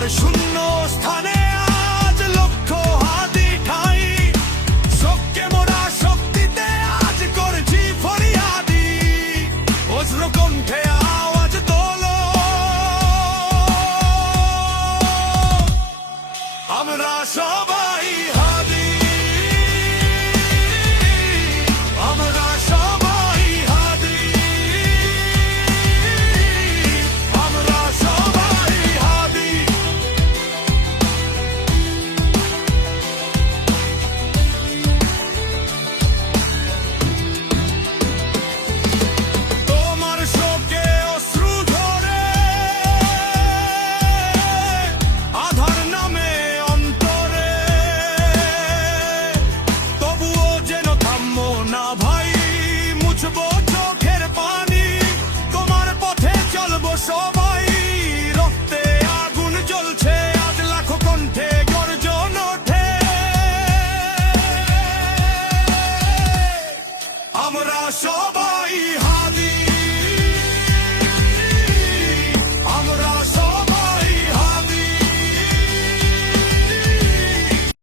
আর শূন্য স্থানে আজ লক্ষ্য হাতি ঠাই শোককে মোরা শক্তিতে আজ করছি ফরিয়াদি বজ্র কণ্ঠে আওয়াজ তোলো আমরা সবাই